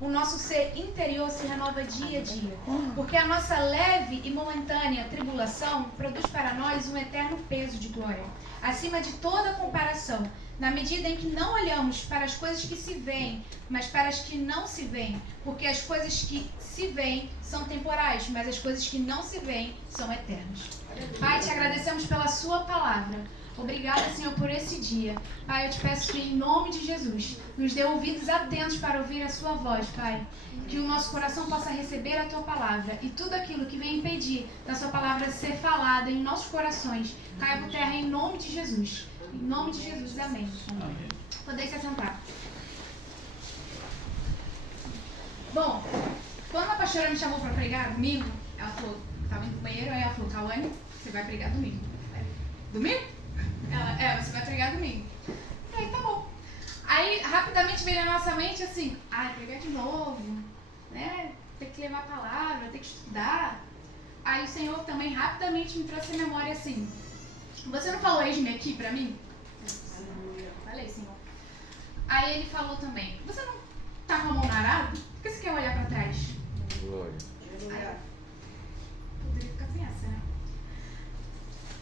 o nosso ser interior se renova dia a dia, porque a nossa leve e momentânea tribulação produz para nós um eterno peso de glória, acima de toda comparação, na medida em que não olhamos para as coisas que se veem, mas para as que não se veem, porque as coisas que se veem são temporais, mas as coisas que não se veem são eternas. Pai, te agradecemos pela sua palavra. Obrigada, Senhor, por esse dia. Pai, eu te peço que, em nome de Jesus, nos dê ouvidos atentos para ouvir a sua voz, Pai. Que o nosso coração possa receber a tua palavra e tudo aquilo que vem impedir da sua palavra ser falada em nossos corações caia por terra em nome de Jesus. Em nome de Jesus, amém. Podem se assentar. Bom, quando a pastora me chamou para pregar domingo, ela falou, estava indo pro banheiro, aí ela falou, Cauane, você vai pregar domingo. Domingo? Ela, você vai pregar domingo. Falei, tá bom. Aí, rapidamente veio na nossa mente assim, pregar de novo, né? Tem que levar a palavra, tem que estudar. Aí o Senhor também rapidamente me trouxe a memória assim, você não falou eis-me aqui pra mim? Falei, Senhor. Aí ele falou também, você não tá com a mão na arada? Por que você quer olhar pra trás? Glória. Poderia ficar sem essa, né?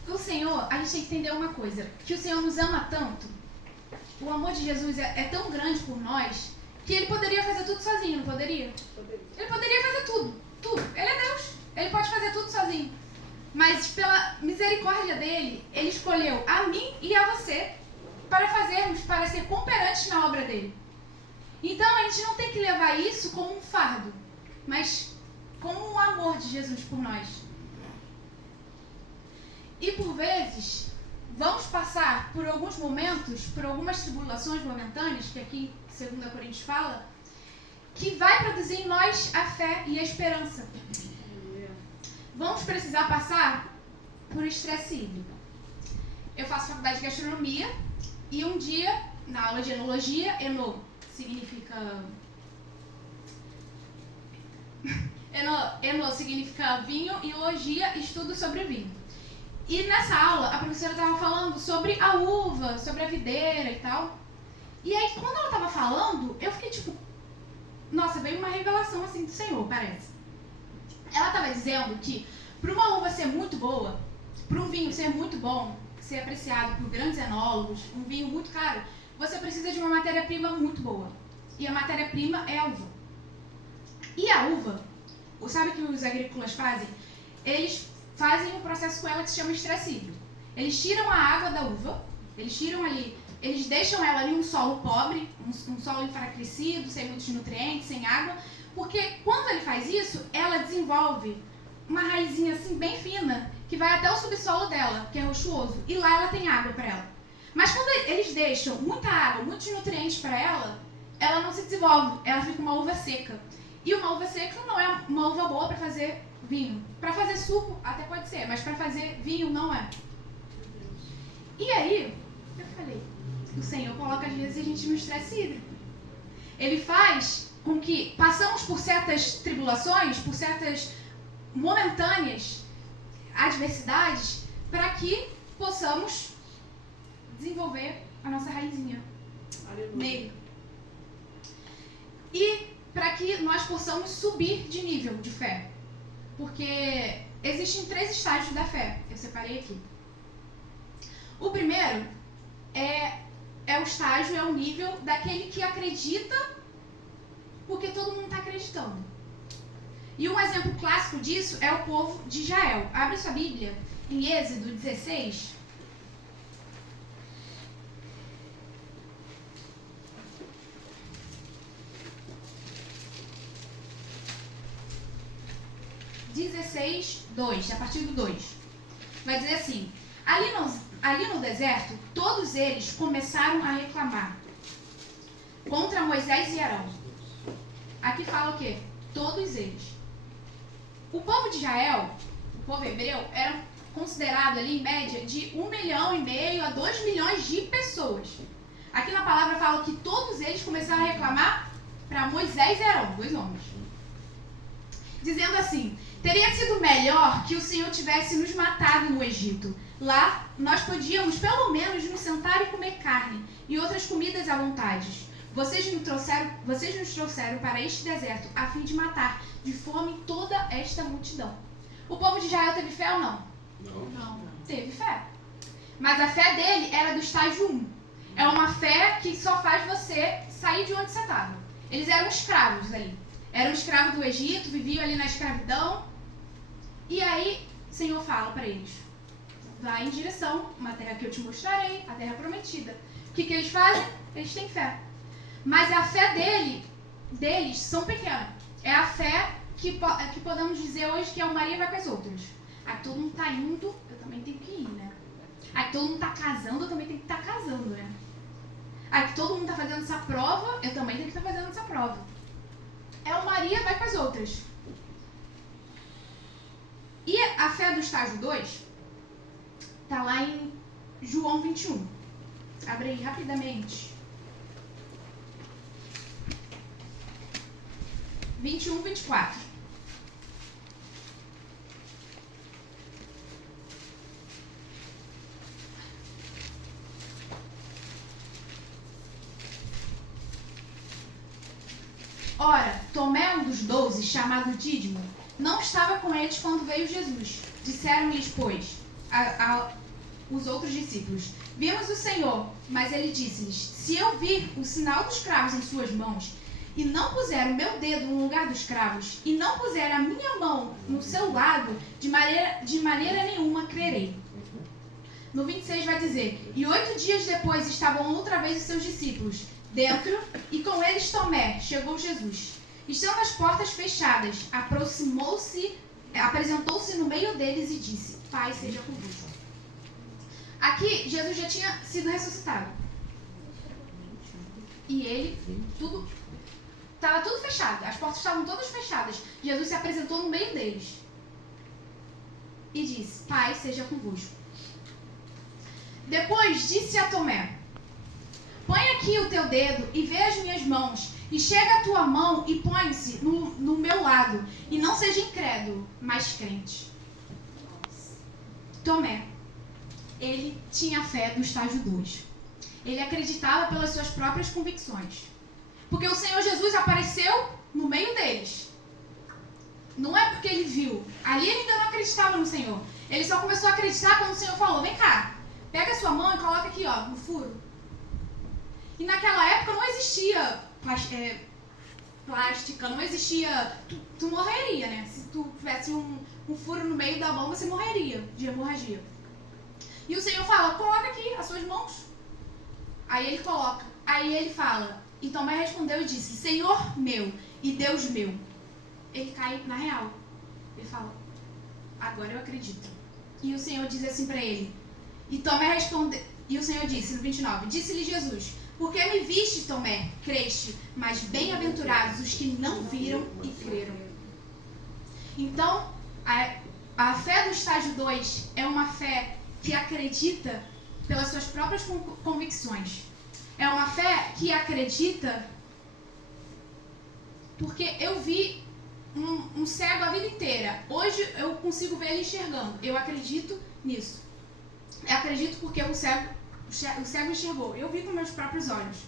O Senhor, a gente tem que entender uma coisa, que o Senhor nos ama tanto, o amor de Jesus é tão grande por nós, que Ele poderia fazer tudo sozinho, não poderia? Ele poderia fazer tudo. Ele é Deus, Ele pode fazer tudo sozinho. Mas pela misericórdia dEle, Ele escolheu a mim e a você para ser cooperantes na obra dEle. Então a gente não tem que levar isso como um fardo, mas como o amor de Jesus por nós. E por vezes, vamos passar por alguns momentos, por algumas tribulações momentâneas, que aqui 2 Coríntios fala, que vai produzir em nós a fé e a esperança. Vamos precisar passar por estresse hídrico. Eu faço faculdade de gastronomia e um dia, na aula de enologia, eno significa vinho e logia, estudo sobre vinho. E nessa aula, a professora estava falando sobre a uva, sobre a videira e tal. E aí, quando ela estava falando, eu fiquei tipo, nossa, veio uma revelação assim do Senhor, parece. Ela estava dizendo que para uma uva ser muito boa, para um vinho ser muito bom, ser apreciado por grandes enólogos, um vinho muito caro, você precisa de uma matéria-prima muito boa. E a matéria-prima é a uva. E a uva, sabe o que os agrícolas fazem? Eles fazem um processo com ela que se chama estresse hídrico. Eles tiram a água da uva, eles deixam ela ali um solo pobre, um solo enfraquecido, sem muitos nutrientes, sem água, porque quando ele faz isso, ela desenvolve uma raizinha assim bem fina, que vai até o subsolo dela, que é rochoso, e lá ela tem água para ela. Mas quando eles deixam muita água, muitos nutrientes para ela, ela não se desenvolve, ela fica uma uva seca. E uma uva seca não é uma uva boa para fazer vinho. Para fazer suco até pode ser, mas para fazer vinho não é. E aí, eu falei, o Senhor coloca às vezes a gente no estresse hídrico. Ele faz com que passamos por certas tribulações, por certas momentâneas adversidades, para que possamos desenvolver a nossa raizinha nele. E para que nós possamos subir de nível de fé. Porque existem 3 estágios da fé, eu separei aqui. O primeiro é o estágio, é o nível daquele que acredita porque todo mundo está acreditando. E um exemplo clássico disso é o povo de Israel. Abre sua Bíblia em Êxodo 16. A partir do 2. Vai dizer assim, ali no deserto, todos eles começaram a reclamar contra Moisés e Arão. Aqui fala o quê? Todos eles. O povo de Israel, o povo hebreu, era considerado ali em média de 1,5 milhão a 2 milhões de pessoas. Aqui na palavra fala que todos eles começaram a reclamar para Moisés e Arão, 2 nomes. Dizendo assim, teria sido melhor que o Senhor tivesse nos matado no Egito. Lá, nós podíamos pelo menos nos sentar e comer carne e outras comidas à vontade. vocês nos trouxeram para este deserto a fim de matar de fome toda esta multidão. O povo de Israel teve fé ou não? Não. Teve fé. Mas a fé dele era do estágio 1. É uma fé que só faz você sair de onde você estava. Eles eram escravos ali. Eram escravos do Egito, viviam ali na escravidão. E aí, o Senhor fala para eles: vai em direção a uma terra que eu te mostrarei, a terra prometida. O que eles fazem? Eles têm fé. Mas a fé deles são pequenas. É a fé que podemos dizer hoje que é o Maria vai com as outras. Aí todo mundo está indo, eu também tenho que ir, né? Aí todo mundo está casando, eu também tenho que estar casando, né? Aí todo mundo está fazendo essa prova, eu também tenho que estar fazendo essa prova. É o Maria vai com as outras. E a fé do estágio 2 está lá em João 21. Abre aí rapidamente. 21, 24. Ora, Tomé, um dos 12, chamado Dídimo, não estava com eles quando veio Jesus. Disseram-lhes, pois, os outros discípulos: vimos o Senhor. Mas ele disse-lhes: se eu vir o sinal dos cravos em suas mãos, e não puser o meu dedo no lugar dos cravos, e não puser a minha mão no seu lado, de maneira nenhuma crerei. No 26 vai dizer: e 8 dias depois estavam outra vez os seus discípulos dentro, e com eles Tomé. Chegou Jesus. Estando as portas fechadas, apresentou-se no meio deles e disse: Pai seja convosco. Aqui, Jesus já tinha sido ressuscitado. E ele, estava tudo fechado. As portas estavam todas fechadas. Jesus se apresentou no meio deles. E disse: Pai seja convosco. Depois disse a Tomé: põe aqui o teu dedo e vê as minhas mãos, e chega a tua mão e põe-se no meu lado, e não seja incrédulo, mas crente. Tomé, ele tinha a fé do estágio 2. Ele acreditava pelas suas próprias convicções. Porque o Senhor Jesus apareceu no meio deles. Não é porque ele viu. Ali ele ainda não acreditava no Senhor. Ele só começou a acreditar quando o Senhor falou: vem cá, pega a sua mão e coloca aqui, ó, no furo. E naquela época não existia plástica, não existia... Tu morreria, né? Se tu tivesse um furo no meio da mão, você morreria de hemorragia. E o Senhor fala: coloca aqui as suas mãos. Aí ele coloca. Aí ele fala... E Tomé respondeu e disse: Senhor meu e Deus meu. Ele cai na real. Ele fala: agora eu acredito. E o Senhor diz assim para ele. E Tomé respondeu. E o Senhor disse no 29: disse-lhe Jesus: porque me viste, Tomé, creste, mas bem-aventurados os que não viram e creram. Então, a fé do estágio 2 é uma fé que acredita pelas suas próprias convicções. É uma fé que acredita porque eu vi um cego a vida inteira. Hoje eu consigo ver ele enxergando. Eu acredito nisso. Eu acredito porque o cego enxergou. Eu vi com meus próprios olhos.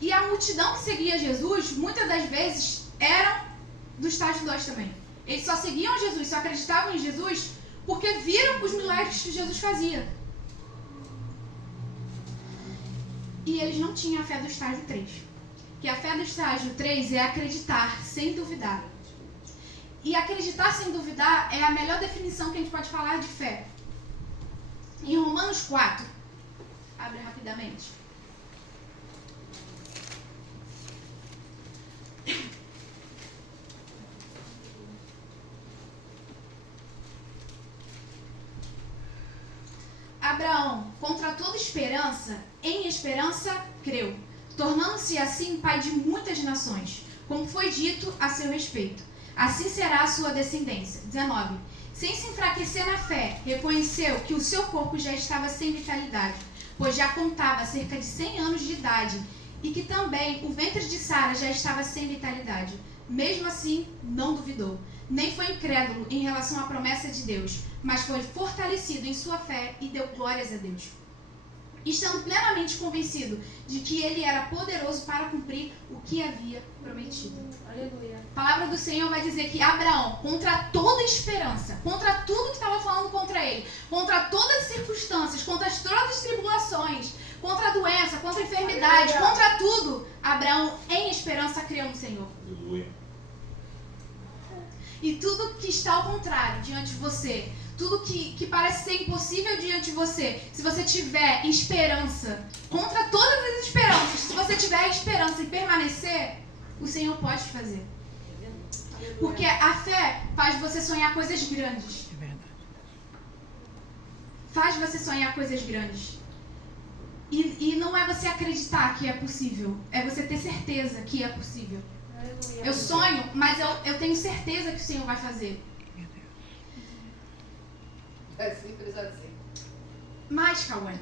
E a multidão que seguia Jesus, muitas das vezes, eram do estágio 2 também. Eles só seguiam Jesus, só acreditavam em Jesus porque viram os milagres que Jesus fazia. E eles não tinham a fé do estágio 3. Que a fé do estágio 3 é acreditar sem duvidar. E acreditar sem duvidar é a melhor definição que a gente pode falar de fé. Em Romanos 4, abre rapidamente. Abraão, contra toda esperança, em esperança creu, tornando-se assim pai de muitas nações, como foi dito a seu respeito. Assim será a sua descendência. 19. Sem se enfraquecer na fé, reconheceu que o seu corpo já estava sem vitalidade, pois já contava cerca de 100 anos de idade, e que também o ventre de Sara já estava sem vitalidade. Mesmo assim, não duvidou, nem foi incrédulo em relação à promessa de Deus, mas foi fortalecido em sua fé e deu glórias a Deus. estando plenamente convencido de que ele era poderoso para cumprir o que havia prometido. Aleluia. A palavra do Senhor vai dizer que Abraão, contra toda esperança, contra tudo que estava falando contra ele, contra todas as circunstâncias, contra todas as tribulações, contra a doença, contra a enfermidade, contra tudo, Abraão, em esperança, creu no Senhor. Aleluia. E tudo que está ao contrário diante de você, tudo que parece ser impossível diante de você, se você tiver esperança, contra todas as esperanças, se você tiver esperança e permanecer, o Senhor pode fazer. Porque a fé faz você sonhar coisas grandes. Faz você sonhar coisas grandes. E não é você acreditar que é possível, é você ter certeza que é possível. Eu sonho, mas eu tenho certeza que o Senhor vai fazer. É simples assim. Mas, Cauane,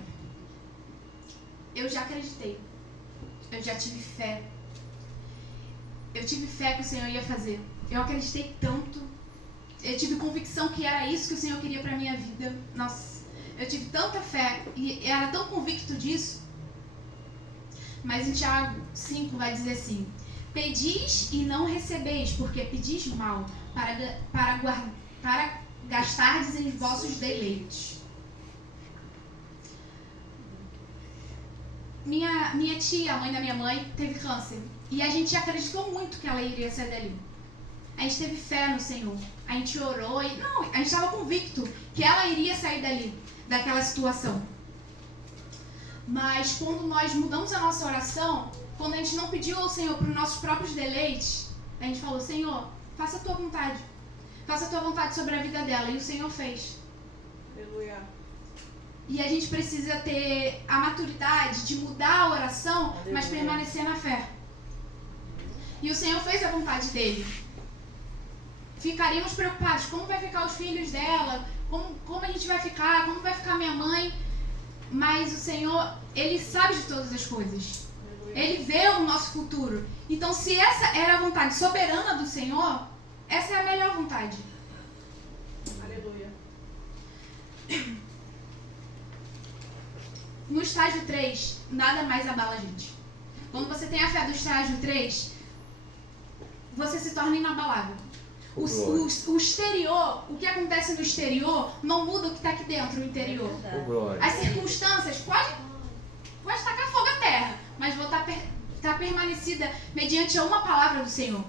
eu já acreditei. Eu já tive fé. Eu tive fé que o Senhor ia fazer. Eu acreditei tanto. Eu tive convicção que era isso que o Senhor queria pra minha vida. Nossa, eu tive tanta fé e era tão convicto disso. Mas em Tiago 5 vai dizer assim: pedis e não recebeis, porque pedis mal, para gastardes em vossos deleites. Minha tia, a mãe da minha mãe, teve câncer. E a gente acreditou muito que ela iria sair dali. A gente teve fé no Senhor. A gente orou e... Não, a gente estava convicto que ela iria sair dali, daquela situação. Mas quando nós mudamos a nossa oração, quando a gente não pediu ao Senhor para os nossos próprios deleites, a gente falou: Senhor, faça a tua vontade. Faça a tua vontade sobre a vida dela. E o Senhor fez. Aleluia. E a gente precisa ter a maturidade de mudar a oração, mas permanecer na fé. E o Senhor fez a vontade dele. Ficaríamos preocupados: como vai ficar os filhos dela? Como a gente vai ficar? Como vai ficar minha mãe? Mas o Senhor, Ele sabe de todas as coisas. Ele vê o nosso futuro. Então, se essa era a vontade soberana do Senhor, essa é a melhor vontade. Aleluia. No estágio 3, nada mais abala a gente. Quando você tem a fé do estágio 3, você se torna inabalável. O exterior, o que acontece no exterior, não muda o que está aqui dentro, no interior. As circunstâncias pode tacar fogo à terra, mas vou estar permanecida mediante uma palavra do Senhor.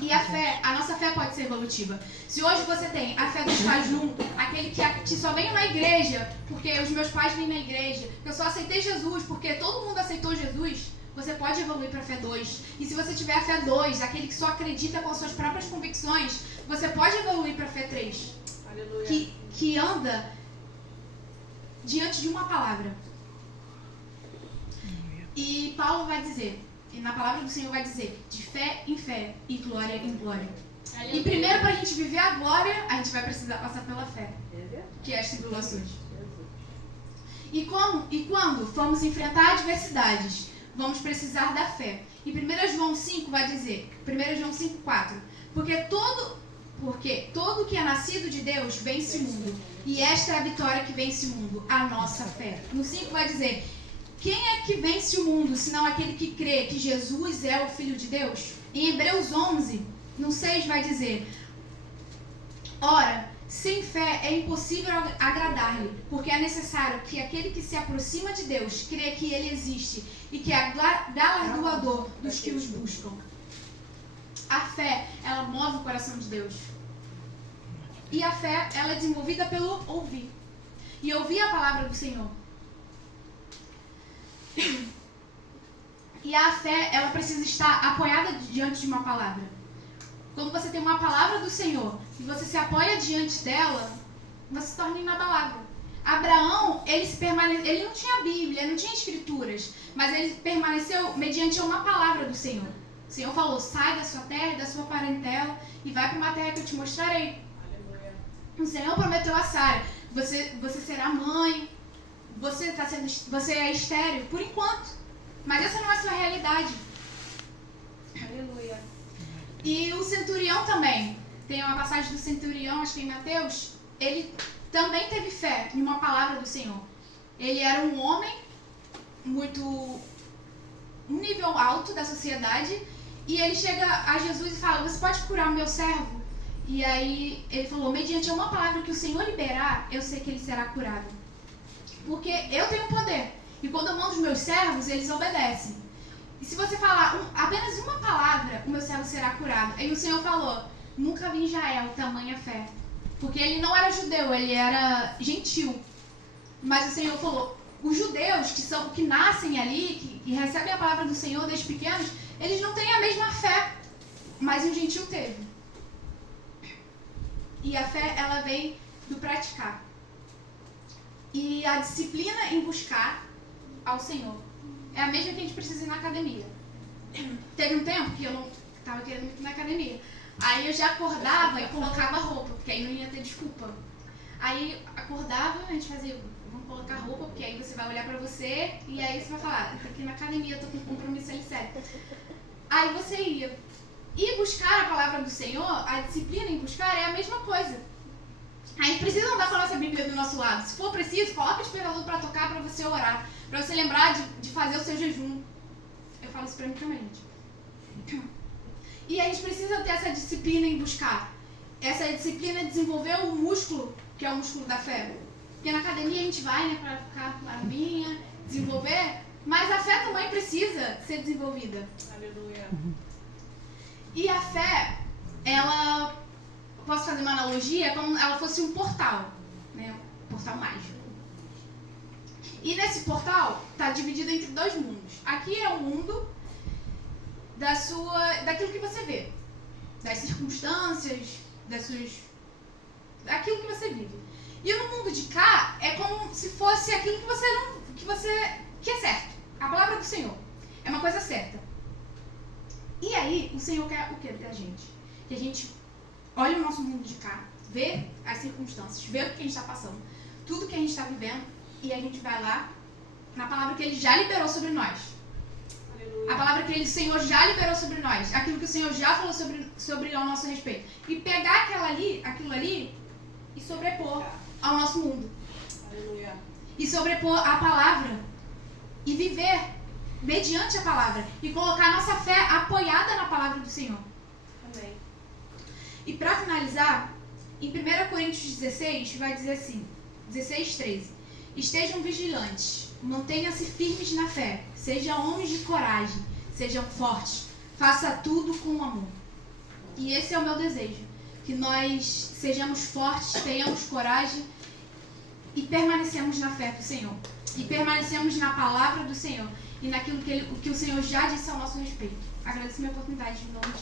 E a nossa fé pode ser evolutiva. Se hoje você tem a fé do estágio 1, aquele que só vem na igreja, porque os meus pais vêm na igreja, eu só aceitei Jesus porque todo mundo aceitou Jesus, você pode evoluir para a fé 2. E se você tiver a fé 2, aquele que só acredita com as suas próprias convicções, você pode evoluir para a fé 3. Aleluia. Que anda diante de uma palavra. E Paulo vai dizer, e na palavra do Senhor vai dizer, de fé em fé e glória em glória. E primeiro, para a gente viver a glória, a gente vai precisar passar pela fé, que é as tribulações. E quando formos enfrentar adversidades, vamos precisar da fé. E 1 João 5 vai dizer, 1 João 5,4, porque todo que é nascido de Deus vence o mundo. E esta é a vitória que vence o mundo, a nossa fé. No 5 vai dizer: quem é que vence o mundo, senão aquele que crê que Jesus é o Filho de Deus? Em Hebreus 11, no 6 vai dizer: ora, sem fé é impossível agradar-lhe, porque é necessário que aquele que se aproxima de Deus crê que Ele existe e que é galardoador dos que os buscam. A fé, ela move o coração de Deus. E a fé, ela é desenvolvida pelo ouvir. E ouvir a palavra do Senhor. E a fé, ela precisa estar apoiada diante de uma palavra. Quando você tem uma palavra do Senhor e você se apoia diante dela, você se torna inabalável. Abraão, ele não tinha Bíblia, não tinha escrituras, mas ele permaneceu mediante uma palavra do Senhor. O Senhor falou: sai da sua terra e da sua parentela e vai para uma terra que eu te mostrarei. Aleluia. O Senhor prometeu a Sara: você será mãe, você é estéril por enquanto, mas essa não é a sua realidade. Aleluia. E o centurião também, tem uma passagem do centurião, acho que em Mateus, ele também teve fé em uma palavra do Senhor. Ele era um homem muito... um nível alto da sociedade, e ele chega a Jesus e fala, você pode curar o meu servo? E aí ele falou, mediante uma palavra que o Senhor liberar, eu sei que ele será curado. Porque eu tenho poder, e quando eu mando os meus servos, eles obedecem. E se você falar apenas uma palavra, o meu servo será curado. Aí o Senhor falou, nunca vi em Israel tamanha fé. Porque ele não era judeu, ele era gentil. Mas o Senhor falou, os judeus que nascem ali, que recebem a palavra do Senhor desde pequenos, eles não têm a mesma fé, mas o gentil teve. E a fé, ela vem do praticar. E a disciplina em buscar ao Senhor é a mesma que a gente precisa ir na academia. Teve um tempo que eu não estava querendo muito ir na academia. Aí eu já acordava e colocava roupa, porque aí não ia ter desculpa. Aí acordava, a gente fazia, vamos colocar roupa, porque aí você vai olhar pra você e aí você vai falar, tô aqui na academia, tô com compromisso ali sério. Aí você ia. E buscar a palavra do Senhor, a disciplina em buscar é a mesma coisa. A gente precisa andar com a nossa Bíblia do nosso lado. Se for preciso, coloca o despertador pra tocar, pra você orar, pra você lembrar de fazer o seu jejum. Eu falo isso pra mim também, gente. E a gente precisa ter essa disciplina em buscar. Essa disciplina é desenvolver o músculo, que é o músculo da fé. Porque na academia a gente vai, né, pra ficar maravilha, desenvolver, mas a fé também precisa ser desenvolvida. Aleluia. E a fé, ela, posso fazer uma analogia, é como ela fosse um portal, né, um portal mágico. E nesse portal está dividido entre dois mundos. Aqui é o mundo daquilo que você vê, das circunstâncias, daquilo que você vive. E no mundo de cá é como se fosse aquilo que é certo. A palavra do Senhor é uma coisa certa. E aí o Senhor quer o que da gente? Que a gente olhe o nosso mundo de cá, vê as circunstâncias, vê o que a gente está passando, tudo que a gente está vivendo, e a gente vai lá na palavra que Ele já liberou sobre nós. A palavra que o Senhor já liberou sobre nós, aquilo que o Senhor já falou sobre ao nosso respeito. E pegar aquilo ali e sobrepor ao nosso mundo. Aleluia. E sobrepor a palavra. E viver mediante a palavra. E colocar a nossa fé apoiada na palavra do Senhor. Amém. E para finalizar, em 1 Coríntios 16, vai dizer assim, 16:13. Estejam vigilantes, mantenham-se firmes na fé, sejam homens de coragem, sejam fortes, faça tudo com amor. E esse é o meu desejo, que nós sejamos fortes, tenhamos coragem e permanecemos na fé do Senhor. E permanecemos na palavra do Senhor e naquilo que o Senhor já disse ao nosso respeito. Agradeço a minha oportunidade em nome de